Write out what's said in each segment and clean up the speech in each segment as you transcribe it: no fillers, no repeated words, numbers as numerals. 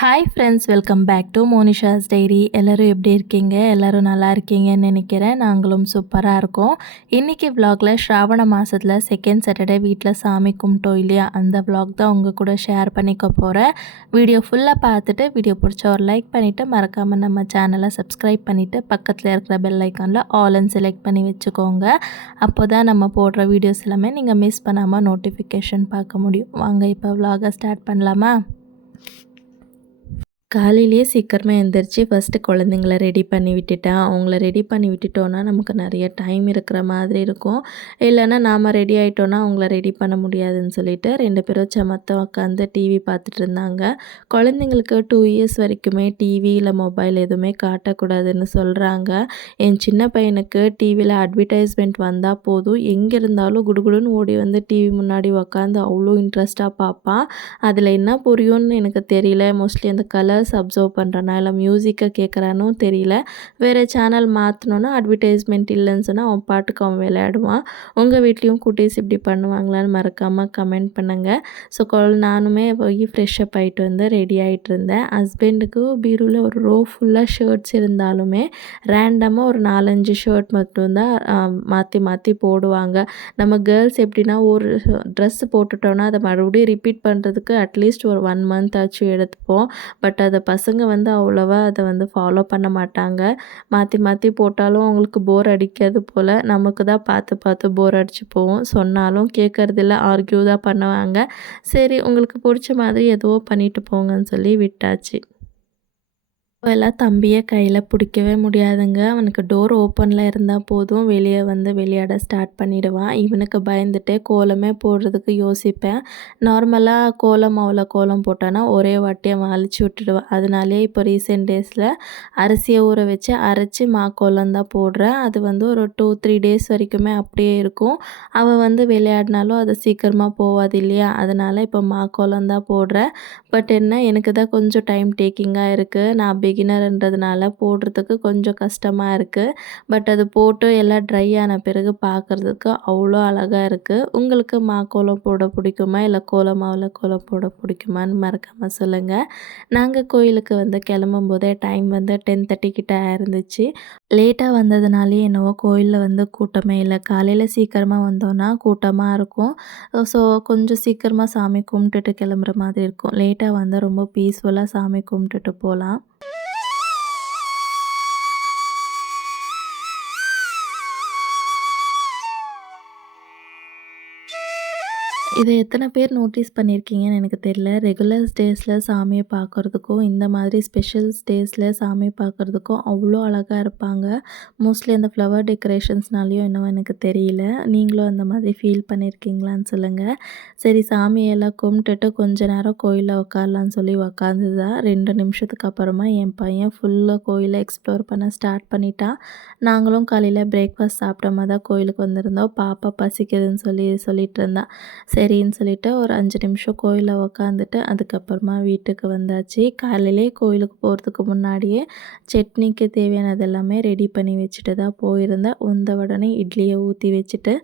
Hi friends, welcome back to Monisha's diary. எல்லோரும் எப்படி இருக்கீங்க? எல்லோரும் நல்லா இருக்கீங்கன்னு நினைக்கிறேன். நாங்களும் சூப்பராக இருக்கோம். இன்றைக்கி விலாகில் ஸ்ராவண மாதத்தில் செகண்ட் சாட்டர்டே வீட்டில் சாமி கும்பிட்டோம் இல்லையா, அந்த விலாக் தான் உங்கள் கூட ஷேர் பண்ணிக்க போகிறேன். வீடியோ ஃபுல்லாக பார்த்துட்டு வீடியோ பிடிச்ச ஒரு லைக் பண்ணிவிட்டு மறக்காமல் நம்ம சேனலை சப்ஸ்கிரைப் பண்ணிவிட்டு பக்கத்தில் இருக்கிற பெல் ஐக்கானில் ஆல்னு செலக்ட் பண்ணி வச்சுக்கோங்க. அப்போ தான் நம்ம போடுற வீடியோஸ் எல்லாமே நீங்கள் மிஸ் பண்ணாமல் நோட்டிஃபிகேஷன் பார்க்க முடியும். வாங்க இப்போ விலாகை ஸ்டார்ட் பண்ணலாமா? காலையிலேயே சீக்கிரமாக எழுந்திரிச்சு ஃபஸ்ட்டு குழந்தைங்கள ரெடி பண்ணி விட்டுட்டேன். அவங்கள ரெடி பண்ணி விட்டுட்டோன்னா நமக்கு நிறைய டைம் இருக்கிற மாதிரி இருக்கும். இல்லைன்னா நாம் ரெடி ஆகிட்டோன்னா அவங்கள ரெடி பண்ண முடியாதுன்னு சொல்லிட்டு 2 பேரும் சமத்த உட்காந்து டிவி பார்த்துட்டு இருந்தாங்க. குழந்தைங்களுக்கு 2 இயர்ஸ் வரைக்குமே டிவி இல்லை மொபைல் எதுவுமே காட்டக்கூடாதுன்னு சொல்கிறாங்க. என் சின்ன பையனுக்கு டிவியில் அட்வர்டைஸ்மெண்ட் வந்தால் போதும், எங்கே இருந்தாலும் குடுகுடுன்னு ஓடி வந்து டிவி முன்னாடி உக்காந்து அவ்வளோ இன்ட்ரெஸ்ட்டாக பார்ப்பான். அதில் என்ன புரியும்னு எனக்கு தெரியல. மோஸ்ட்லி அந்த கலர்ஸ் அப்சர்வ் பண்ணுறானா இல்லை மியூசிக்கை கேட்குறானோ தெரியல. வேறு சேனல் மாற்றினோன்னா அட்வர்டைஸ்மெண்ட் இல்லைன்னு சொன்னால் அவன் பாட்டுக்கு அவன் விளையாடுவான். உங்கள் வீட்லேயும் குட்டீஸ் இப்படி பண்ணுவாங்களான்னு மறக்காமல் கமெண்ட் பண்ணுங்கள். ஸோ நானுமே போய் ஃப்ரெஷ்ஷப் ஆகிட்டு வந்து ரெடி ஆகிட்டு இருந்தேன். ஹஸ்பண்டுக்கு பீரோவில் ஒரு ரோ ஃபுல்லாக ஷர்ட்ஸ் இருந்தாலுமே ரேண்டமாக ஒரு 4-5 ஷர்ட் மட்டும்தான் மாற்றி மாற்றி போடுவாங்க. நம்ம கேர்ள்ஸ் எப்படின்னா ஒரு ட்ரெஸ் போட்டுட்டோன்னா அதை மறுபடியும் ரிப்பீட் பண்ணுறதுக்கு அட்லீஸ்ட் ஒரு 1 மந்த் ஆச்சும் எடுத்துப்போம். பட் அதை பசங்க வந்து அவ்வளோவா அதை வந்து ஃபாலோ பண்ண மாட்டாங்க. மாற்றி மாற்றி போட்டாலும் அவங்களுக்கு போர் அடிக்காது போல். நமக்கு தான் பார்த்து பார்த்து போர் அடிச்சு போகும். சொன்னாலும் கேட்குறதில்ல, ஆர்கியூ தான் பண்ணுவாங்க. சரி, உங்களுக்கு பிடிச்ச மாதிரி எதுவோ பண்ணிட்டு போங்கன்னு சொல்லி விட்டாச்சு. இப்போல்லாம் தம்பியை கையில் பிடிக்கவே முடியாதுங்க. அவனுக்கு டோர் ஓப்பனில் இருந்தால் போதும், வெளியே வந்து விளையாட ஸ்டார்ட் பண்ணிடுவான். இவனுக்கு பயந்துட்டே கோலமே போடுறதுக்கு யோசிப்பேன். நார்மலாக கோலம் போட்டானா ஒரே வாட்டி அவன் அழிச்சு விட்டுடுவான். அதனாலே இப்போ ரீசெண்ட் டேஸில் அரிசியை ஊற வச்சு அரைச்சி கோலம் தான் போடுறேன். அது வந்து ஒரு 2-3 டேஸ் வரைக்குமே அப்படியே இருக்கும். அவன் வந்து விளையாடினாலும் அது சீக்கிரமாக போகாது இல்லையா, அதனால் இப்போ கோலம் தான் போடுறேன். பட் என்ன, எனக்கு தான் கொஞ்சம் டைம் டேக்கிங்காக இருக்குது. நான் பிகினர்ன்றதுனால போடுறதுக்கு கொஞ்சம் கஷ்டமாக இருக்குது. பட் அது போட்டு எல்லாம் ட்ரை ஆன பிறகு பார்க்குறதுக்கு அவ்வளோ அழகாக இருக்குது. உங்களுக்கு கோலம் போட பிடிக்குமா இல்லை கோலமாவில் கோலம் போட பிடிக்குமான்னு மறக்காமல் சொல்லுங்கள். நாங்கள் கோயிலுக்கு வந்து கிளம்பும் போதே டைம் வந்து 10:30 கிட்ட இருந்துச்சு. லேட்டாக வந்ததுனாலே என்னவோ கோயிலில் வந்து கூட்டமே இல்லை. காலையில் சீக்கிரமாக வந்தோன்னா கூட்டமாக இருக்கும். ஸோ கொஞ்சம் சீக்கிரமாக சாமி கும்பிட்டுட்டு கிளம்புற மாதிரி இருக்கும். லேட்டாக வந்தால் ரொம்ப பீஸ்ஃபுல்லாக சாமி கும்பிட்டுட்டு போகலாம். இதை எத்தனை பேர் நோட்டீஸ் பண்ணியிருக்கீங்கன்னு எனக்கு தெரியல. ரெகுலர் டேஸில் சாமியை பார்க்குறதுக்கும் இந்த மாதிரி ஸ்பெஷல்ஸ் டேஸில் சாமி பார்க்குறதுக்கும் அவ்வளோ அழகாக இருப்பாங்க. மோஸ்ட்லி அந்த ஃப்ளவர் டெக்கரேஷன்ஸ்னாலேயும் என்னவோ எனக்கு தெரியல. நீங்களும் அந்த மாதிரி ஃபீல் பண்ணியிருக்கீங்களான்னு சொல்லுங்கள். சரி, சாமியெல்லாம் கும்பிட்டுட்டு கொஞ்ச நேரம் கோயிலில் உட்காரலான்னு சொல்லி உக்காந்துதான் 2 நிமிஷத்துக்கு அப்புறமா என் பையன் ஃபுல்லாக கோயிலை எக்ஸ்ப்ளோர் பண்ண ஸ்டார்ட் பண்ணிட்டான். நாங்களும் காலையில் பிரேக்ஃபாஸ்ட் சாப்பிட்ட தான் கோயிலுக்கு வந்திருந்தோம். பாப்பா பசிக்குதுன்னு சொல்லிட்டு இருந்தான். சரின்னு சொல்லிவிட்டு ஒரு 5 நிமிஷம் கோயிலில் உக்காந்துட்டு அதுக்கப்புறமா வீட்டுக்கு வந்தாச்சு. காலையிலே கோயிலுக்கு போகிறதுக்கு முன்னாடியே சட்னிக்கு தேவையானது எல்லாமே ரெடி பண்ணி வச்சுட்டு தான் போயிருந்தேன். வந்த உடனே இட்லியை ஊற்றி வச்சுட்டு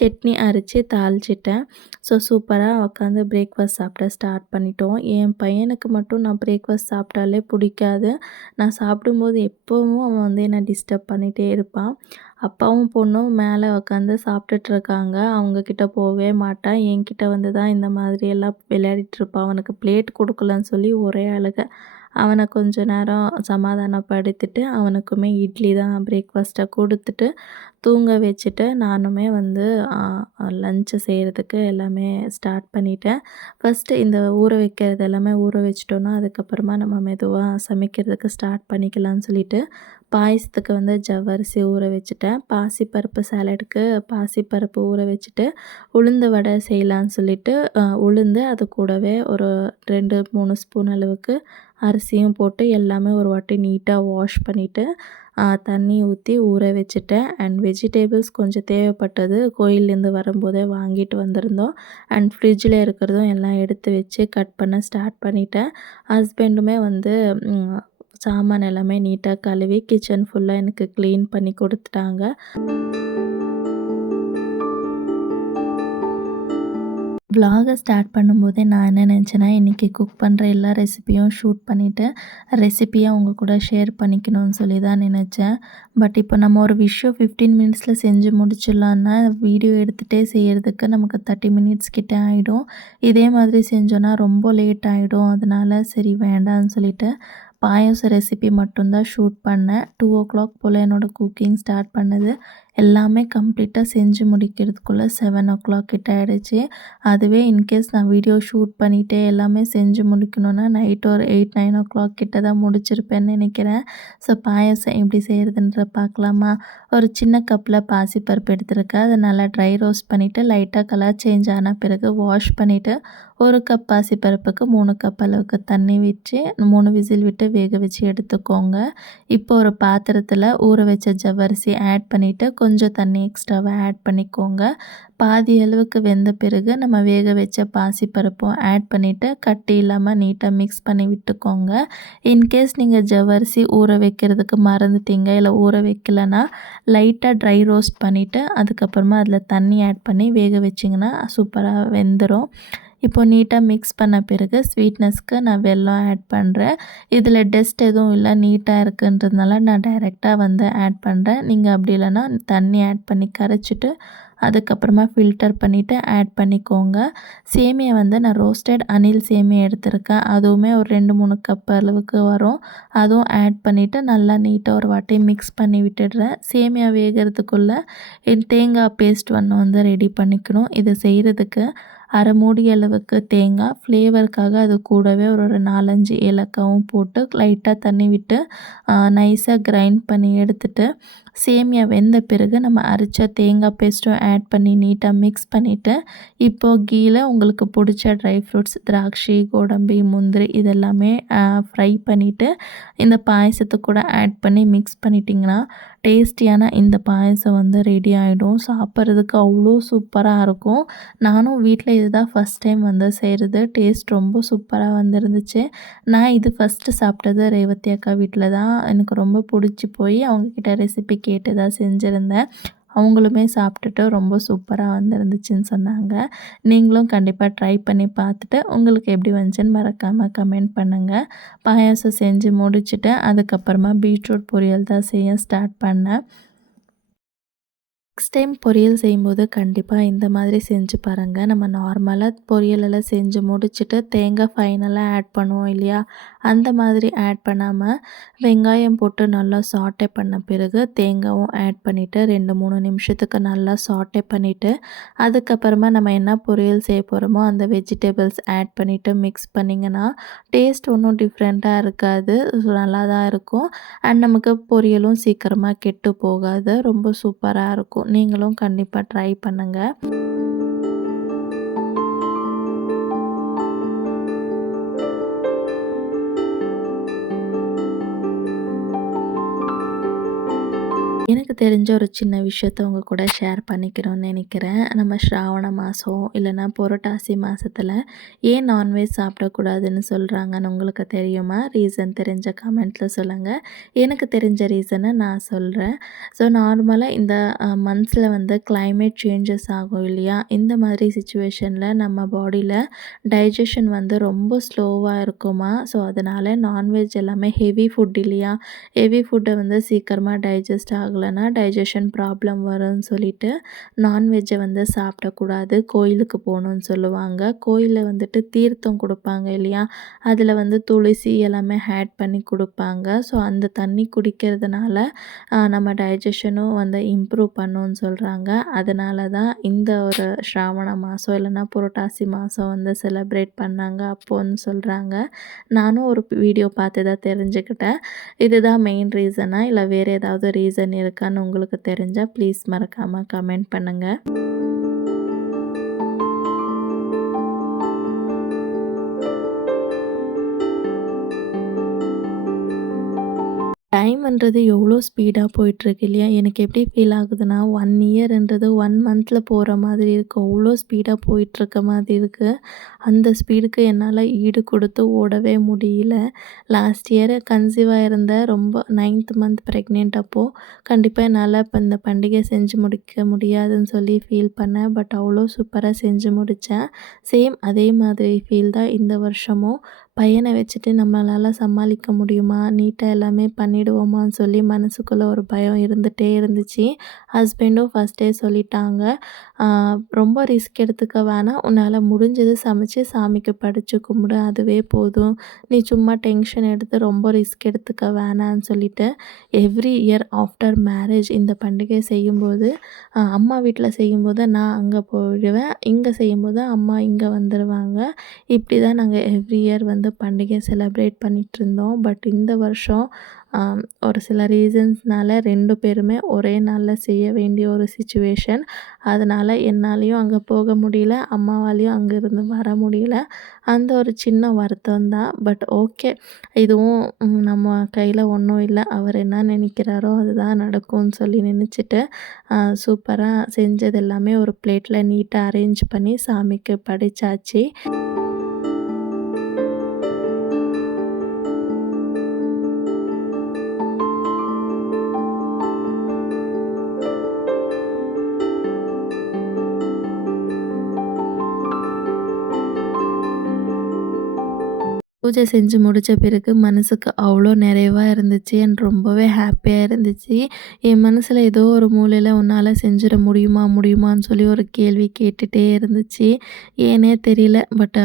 சட்னி அரைச்சி தாளிச்சிட்டேன். ஸோ சூப்பராக உட்காந்து பிரேக்ஃபாஸ்ட் சாப்பிட ஸ்டார்ட் பண்ணிட்டோம். என் பையனுக்கு மட்டும் நான் பிரேக்ஃபாஸ்ட் சாப்பிட்டாலே பிடிக்காது. நான் சாப்பிடும்போது எப்போவும் அவன் வந்து என்னை டிஸ்டர்ப் பண்ணிகிட்டே இருப்பான். அப்பாவும் பொண்ணும் மேலே உட்காந்து சாப்பிட்டுட்ருக்காங்க. அவங்கக்கிட்ட போகவே மாட்டான். என்கிட்ட வந்து தான் இந்த மாதிரியெல்லாம் விளையாடிட்டுருப்பான். அவனுக்கு பிளேட் கொடுக்கலன்னு சொல்லி ஒரே அழுகை. அவனை கொஞ்ச நேரம் சமாதானப்படுத்திட்டு அவனுக்குமே இட்லி தான் பிரேக்ஃபாஸ்ட்டாக கொடுத்துட்டு தூங்க வச்சுட்டு நானுமே வந்து லஞ்சு செய்கிறதுக்கு எல்லாமே ஸ்டார்ட் பண்ணிட்டேன். ஃபஸ்ட்டு இந்த ஊற வைக்கிறது எல்லாமே ஊற வச்சிட்டோன்னா அதுக்கப்புறமா நம்ம மெதுவாக சமைக்கிறதுக்கு ஸ்டார்ட் பண்ணிக்கலாம்னு சொல்லிட்டு பாயசத்துக்கு வந்து ஜவ்வரிசி ஊற வச்சுட்டேன். பாசிப்பருப்பு சாலடுக்கு பாசிப்பருப்பு ஊற வச்சுட்டு உளுந்து வடை செய்யலான்னு சொல்லிட்டு உளுந்து அது கூடவே ஒரு 2-3 ஸ்பூன் அளவுக்கு அரிசியும் போட்டு எல்லாமே ஒரு வாட்டி நீட்டாக வாஷ் பண்ணிவிட்டு தண்ணி ஊற்றி ஊற வச்சுட்டேன். அண்ட் வெஜிடேபிள்ஸ் கொஞ்சம் தேவைப்பட்டது, கோயிலேருந்து வரும்போதே வாங்கிட்டு வந்திருந்தோம். அண்ட் ஃப்ரிட்ஜில் இருக்கிறதும் எல்லாம் எடுத்து வச்சு கட் பண்ண ஸ்டார்ட் பண்ணிட்டேன். ஹஸ்பண்டுமே வந்து சாமான் எல்லாமே நீட்டாக கழுவி கிச்சன் ஃபுல்லாக எனக்கு க்ளீன் பண்ணி கொடுத்துட்டாங்க. விலாக ஸ்டார்ட் பண்ணும்போதே நான் என்ன நினச்சேன்னா, இன்றைக்கி குக் பண்ணுற எல்லா ரெசிபியும் ஷூட் பண்ணிவிட்டு, ரெசிபியை உங்க கூட ஷேர் பண்ணிக்கணும்னு சொல்லி தான் நினச்சேன். பட் இப்போ நம்ம ஒரு விஷயம் 15 மினிட்ஸில் செஞ்சு முடிச்சிடலான்னா, வீடியோ எடுத்துகிட்டே செய்கிறதுக்கு நமக்கு 30 மினிட்ஸ் கிட்ட ஆகிடும். இதே மாதிரி செஞ்சோன்னா ரொம்ப லேட் ஆகிடும். அதனால சரி வேண்டாம்னு சொல்லிட்டு பாயாசம் ரெசிபி மட்டும்தான் ஷூட் பண்ணேன். 2:00 போல் என்னோடய குக்கிங் ஸ்டார்ட் பண்ணது. எல்லாமே கம்ப்ளீட்டாக செஞ்சு முடிக்கிறதுக்குள்ளே 7:00 கிட்ட ஆகிடுச்சு. அதுவே இன்கேஸ் நான் வீடியோ ஷூட் பண்ணிவிட்டு எல்லாமே செஞ்சு முடிக்கணுன்னா நைட் ஒரு 8-9 கிட்ட தான் முடிச்சிருப்பேன்னு நினைக்கிறேன். ஸோ பாயாசம் எப்படி செய்கிறதுன்ற பார்க்கலாமா? ஒரு சின்ன கப்பில் பாசிப்பருப்பு எடுத்துருக்கேன். அதை நல்லா ட்ரை ரோஸ்ட் பண்ணிவிட்டு லைட்டாக கலர் சேஞ்ச் ஆன பிறகு வாஷ் பண்ணிவிட்டு 1 கப் பாசிப்பருப்புக்கு 3 கப் அளவுக்கு தண்ணி வச்சு 3 விசில் விட்டு வேக வச்சு எடுத்துக்கோங்க. இப்போ ஒரு பாத்திரத்தில் ஊற வச்ச ஜவ்வரிசி ஆட் பண்ணிவிட்டு கொஞ்சம் தண்ணி எக்ஸ்ட்ராவாக ஆட் பண்ணிக்கோங்க. பாதி அளவுக்கு வெந்த பிறகு நம்ம வேக வச்ச பாசிப்பருப்பும் ஆட் பண்ணிவிட்டு கட்டி இல்லாமல் நீட்டாக மிக்ஸ் பண்ணி விட்டுக்கோங்க. இன்கேஸ் நீங்கள் ஜவ்வரிசி ஊற வைக்கிறதுக்கு மறந்துட்டீங்க, இல்லை ஊற வைக்கலன்னா லைட்டாக ட்ரை ரோஸ்ட் பண்ணிவிட்டு அதுக்கப்புறமா அதில் தண்ணி ஆட் பண்ணி வேக வச்சிங்கன்னா சூப்பராக வெந்துடும். இப்போ நீட்டாக மிக்ஸ் பண்ண பிறகு ஸ்வீட்னஸ்க்கு நான் வெல்லம் ஆட் பண்ணுறேன். இதில் டஸ்ட் எதுவும் இல்லை, நீட்டாக இருக்குன்றதுனால நான் டைரெக்டாக வந்து ஆட் பண்ணுறேன். நீங்கள் அப்படி இல்லைன்னா தண்ணி ஆட் பண்ணி கரைச்சிட்டு அதுக்கப்புறமா ஃபில்டர் பண்ணிவிட்டு ஆட் பண்ணிக்கோங்க. சேமியா வந்து நான் ரோஸ்டட் அணில் சேமியா எடுத்திருக்கேன். அதுவுமே ஒரு 2-3 கப் அளவுக்கு வரும். அதுவும் ஆட் பண்ணிவிட்டு நல்லா நீட்டாக ஒரு வாட்டி மிக்ஸ் பண்ணி விட்டுடுறேன். சேமியா வேகிறதுக்குள்ளே தேங்காய் பேஸ்ட் ஒன்று வந்து ரெடி பண்ணிக்கணும். இதை செய்கிறதுக்கு அரை மூடி அளவுக்கு தேங்காய், ஃப்ளேவருக்காக அது கூடவே ஒரு 4-5 ஏலக்காவும் போட்டு லைட்டாக தண்ணி விட்டு நைஸாக கிரைண்ட் பண்ணி எடுத்துட்டு சேமியா வெந்த பிறகு நம்ம அரைச்ச தேங்காய் பேஸ்ட்டும் ஆட் பண்ணி நீட்டாக மிக்ஸ் பண்ணிவிட்டு இப்போது கீழே உங்களுக்கு பிடிச்ச ட்ரை ஃப்ரூட்ஸ் திராட்சை, கோடம்பி, முந்திரி இதெல்லாமே ஃப்ரை பண்ணிவிட்டு இந்த பாயசத்து கூட ஆட் பண்ணி மிக்ஸ் பண்ணிட்டிங்கன்னா டேஸ்டியான இந்த பாயசம் வந்து ரெடி ஆகிடும். சாப்பிட்றதுக்கு அவ்வளோ சூப்பராக இருக்கும். நானும் வீட்டில் இதுதான் ஃபஸ்ட் டைம் வந்து செய்கிறது. டேஸ்ட் ரொம்ப சூப்பராக வந்துருந்துச்சு. நான் இது ஃபஸ்ட்டு சாப்பிட்டது ரேவதி அக்கா வீட்டில் தான். எனக்கு ரொம்ப பிடிச்சி போய் அவங்கக்கிட்ட ரெசிபி கேட்டு தான் செஞ்சுருந்தேன். அவங்களுமே சாப்பிட்டுட்டு ரொம்ப சூப்பராக வந்துருந்துச்சுன்னு சொன்னாங்க. நீங்களும் கண்டிப்பாக ட்ரை பண்ணி பார்த்துட்டு உங்களுக்கு எப்படி வந்துச்சுன்னு மறக்காமல் கமெண்ட் பண்ணுங்கள். பாயாசம் செஞ்சு முடிச்சுட்டு அதுக்கப்புறமா பீட்ரூட் பொரியல் தான் செய்ய ஸ்டார்ட் பண்ணேன். நெக்ஸ்ட் டைம் பொரியல் செய்யும்போது கண்டிப்பாக இந்த மாதிரி செஞ்சு பாருங்கள். நம்ம நார்மலாக பொரியலெல்லாம் செஞ்சு முடிச்சுட்டு தேங்காய் ஃபைனலாக ஆட் பண்ணுவோம் இல்லையா, அந்த மாதிரி ஆட் பண்ணாமல் வெங்காயம் போட்டு நல்லா சாட்டே பண்ண பிறகு தேங்காயும் ஆட் பண்ணிவிட்டு 2-3 நிமிஷத்துக்கு நல்லா சாட்டே பண்ணிவிட்டு அதுக்கப்புறமா நம்ம என்ன பொரியல் செய்ய போகிறோமோ அந்த வெஜிடபிள்ஸ் ஆட் பண்ணிவிட்டு மிக்ஸ் பண்ணிங்கன்னா டேஸ்ட் ஒன்றும் டிஃப்ரெண்ட்டாக இருக்காது. நல்லா தான் இருக்கும். அண்ட் நமக்கு பொரியலும் சீக்கிரமாக கெட்டு போகாது. ரொம்ப சூப்பராக இருக்கும். நீங்களும் கண்டிப்பாக ட்ரை பண்ணுங்கள். எனக்கு தெரிஞ்ச ஒரு சின்ன விஷயத்த உங்க கூட ஷேர் பண்ணிக்கிறோன்னு நினைக்கிறேன். நம்ம ஸ்ராவண மாதம் இல்லைன்னா புரட்டாசி மாதத்தில் ஏன் நான்வெஜ் சாப்பிடக்கூடாதுன்னு சொல்கிறாங்கன்னு உங்களுக்கு தெரியுமா? ரீசன் தெரிஞ்ச கமெண்ட்டில் சொல்லுங்கள். எனக்கு தெரிஞ்ச ரீசனை நான் சொல்கிறேன். ஸோ நார்மலாக இந்த மந்த்ஸில் வந்து கிளைமேட் சேஞ்சஸ் ஆகும் இல்லையா, இந்த மாதிரி சுச்சுவேஷனில் நம்ம பாடியில் டைஜஷன் வந்து ரொம்ப ஸ்லோவாக இருக்குமா. ஸோ அதனால் நான்வெஜ் எல்லாமே ஹெவி ஃபுட் இல்லையா, ஹெவி ஃபுட்டை வந்து சீக்கிரமாக டைஜஸ்ட் ஆகலைன்னா டைஜஷன் ப்ராப்ளம் வரும்னு சொல்லிட்டு நான்வெஜ்ஜை வந்து சாப்பிடக்கூடாது. கோயிலுக்கு போகணுன்னு சொல்லுவாங்க. கோயிலில் வந்துட்டு தீர்த்தம் கொடுப்பாங்க இல்லையா, அதில் வந்து துளசி எல்லாமே ஆட் பண்ணி கொடுப்பாங்க. ஸோ அந்த தண்ணி குடிக்கிறதுனால நம்ம டைஜஷனும் வந்து இம்ப்ரூவ் பண்ணுன்னு சொல்கிறாங்க. அதனால தான் இந்த ஒரு ஸ்ராவண மாதம் இல்லைன்னா புரட்டாசி மாதம் வந்து செலிப்ரேட் பண்ணாங்க அப்போன்னு சொல்கிறாங்க. நானும் ஒரு வீடியோ பார்த்து தான் தெரிஞ்சுக்கிட்டேன். இதுதான் மெயின் ரீசனா இல்லை வேறு ஏதாவது ரீசன் இருக்கான்னு உங்களுக்கு தெரிஞ்சால் ப்ளீஸ் மறக்காமல் கமெண்ட் பண்ணுங்கள். டைம்ன்றது எவ்வளோ ஸ்பீடாக போயிட்டுருக்கு இல்லையா? எனக்கு எப்படி ஃபீல் ஆகுதுன்னா 1 இயர்ன்றது 1 மந்த்தில் போகிற மாதிரி இருக்கு. அவ்வளோ ஸ்பீடாக போயிட்டுருக்க மாதிரி இருக்குது. அந்த ஸ்பீடுக்கு என்னால் ஈடு கொடுத்து ஓடவே முடியல. லாஸ்ட் இயர் கன்சீவாக இருந்தேன். ரொம்ப 9th மந்த் ப்ரெக்னென்ட் அப்போது. கண்டிப்பாக என்னால் இப்போ இந்த பண்டிகை செஞ்சு முடிக்க முடியாதுன்னு சொல்லி ஃபீல் பண்ணேன். பட் அவ்வளோ சூப்பராக செஞ்சு முடித்தேன். சேம் அதே மாதிரி ஃபீல் தான் இந்த வருஷமும். பையனை வச்சுட்டு நம்மளால் சமாளிக்க முடியுமா? நீட்டாக எல்லாமே பண்ணிடுவோமான்னு சொல்லி மனசுக்குள்ளே ஒரு பயம் இருந்துகிட்டே இருந்துச்சு. ஹஸ்பண்டும் ஃபஸ்ட்டே சொல்லிட்டாங்க, ரொம்ப ரிஸ்க் எடுத்துக்க வேணாம். உன்னால் முடிஞ்சது சமைச்சு சாமிக்கு படைச்சு கும்பிடு. அதுவே போதும். நீ சும்மா டென்ஷன் எடுத்து ரொம்ப ரிஸ்க் எடுத்துக்க வேணான்னு சொல்லிட்டு, எவ்ரி இயர் ஆஃப்டர் மேரேஜ் இந்த பண்டிகை செய்யும்போது, அம்மா வீட்டில் செய்யும்போது நான் அங்கே போயிடுவேன். இங்கே செய்யும்போது அம்மா இங்கே வந்துடுவாங்க. இப்படி தான் நாங்கள் எவ்ரி இயர் வந்து பண்டிகை செலிப்ரேட் பண்ணிகிட்ருந்தோம். பட் இந்த வருஷம் ஒரு சில ரீசன்ஸ்னால 2 பேருமே ஒரே நாளில் செய்ய வேண்டிய ஒரு சிச்சுவேஷன். அதனால் என்னாலேயும் அங்கே போக முடியல, அம்மாவாலேயும் அங்கேருந்து வர முடியல. அந்த ஒரு சின்ன வருத்தம் தான். பட் ஓகே, இதுவும் நம்ம கையில் ஒன்றும் இல்லை. அவர் என்ன நினைக்கிறாரோ அதுதான் நடக்கும்னு சொல்லி நினச்சிட்டு சூப்பராக செஞ்சது எல்லாமே ஒரு பிளேட்டில் நீட்டாக அரேஞ்ச் பண்ணி சாமிக்கு படைச்சாச்சு. பூஜை செஞ்சு முடித்த பிறகு மனசுக்கு அவ்வளோ நிறைவா இருந்துச்சு. அண்ட் ரொம்பவே ஹாப்பியாக இருந்துச்சு. என் மனசில் ஏதோ ஒரு மூலையில் உன்னால் செஞ்சிட முடியுமா முடியுமான்னு சொல்லி ஒரு கேள்வி கேட்டுகிட்டே இருந்துச்சு. ஏனே தெரியல. பட்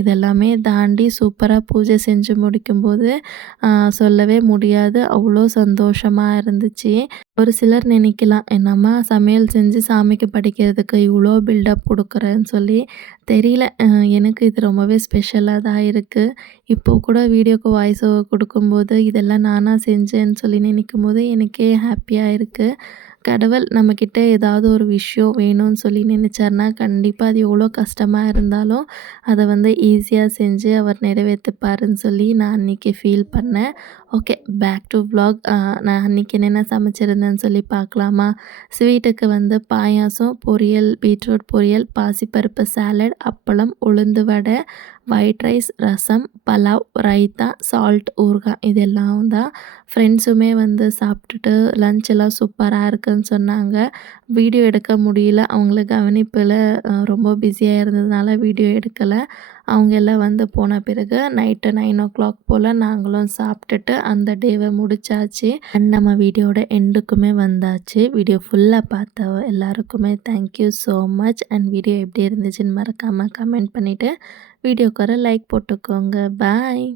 இதெல்லாமே தாண்டி சூப்பராக பூஜை செஞ்சு முடிக்கும்போது சொல்லவே முடியாது. அவ்வளோ சந்தோஷமாக இருந்துச்சு. ஒரு சிலர் நினைக்கலாம், என்னம்மா சமையல் செஞ்சு சாமிக்கு படைக்கிறதுக்கு இவ்வளோ பில்டப் கொடுக்குறேன்னு சொல்லி. தெரியல, எனக்கு இது ரொம்பவே ஸ்பெஷலாக தான் இருக்குது. இப்போது கூட வீடியோக்கு வாய்ஸ் ஓவர் கொடுக்கும்போது இதெல்லாம் நானா செஞ்சேன்னு சொல்லி நினைக்கும்போது எனக்கே ஹாப்பியாக இருக்குது. கடவுள் நம்மக்கிட்ட ஏதாவது ஒரு விஷயம் வேணும்னு சொல்லி நினச்சாருன்னா கண்டிப்பாக அது எவ்வளோ கஷ்டமாக இருந்தாலும் அதை வந்து ஈஸியாக செஞ்சு அவர் நிறைவேற்றிப்பாருன்னு சொல்லி நான் அன்றைக்கி ஃபீல் பண்ணேன். Okay, back to vlog. நான் அன்றைக்கி என்னென்ன சமைச்சிருந்தேன்னு சொல்லி பார்க்கலாமா? ஸ்வீட்டுக்கு வந்து பாயாசம், பொரியல், பீட்ரூட் பொரியல், பாசிப்பருப்பு சாலட், அப்பளம், உளுந்து வடை, ஒயிட் ரைஸ், ரசம், பலாவ், ரைத்தா, சால்ட், ஊறுகாய் இதெல்லாம் தான். ஃப்ரெண்ட்ஸுமே வந்து சாப்பிட்டுட்டு லஞ்ச் எல்லாம் சூப்பராக இருக்குன்னு சொன்னாங்க. வீடியோ எடுக்க முடியல. அவங்கள கவனிப்பில் ரொம்ப பிஸியாக இருந்ததுனால வீடியோ எடுக்கலை. அவங்க எல்லாம் வந்து போன பிறகு நைட்டு 9:00 போல் நாங்களும் சாப்பிட்டுட்டு அந்த டேவை முடிச்சாச்சு. அண்ட் நம்ம வீடியோட எண்டுக்குமே வந்தாச்சு. வீடியோ ஃபுல்லாக பார்த்த எல்லாருக்குமே thank you so much. And video எப்படி இருந்துச்சுன்னு மறக்காமல் கமெண்ட் பண்ணிவிட்டு வீடியோக்கு ஒரு லைக் போட்டுக்கோங்க. பாய்.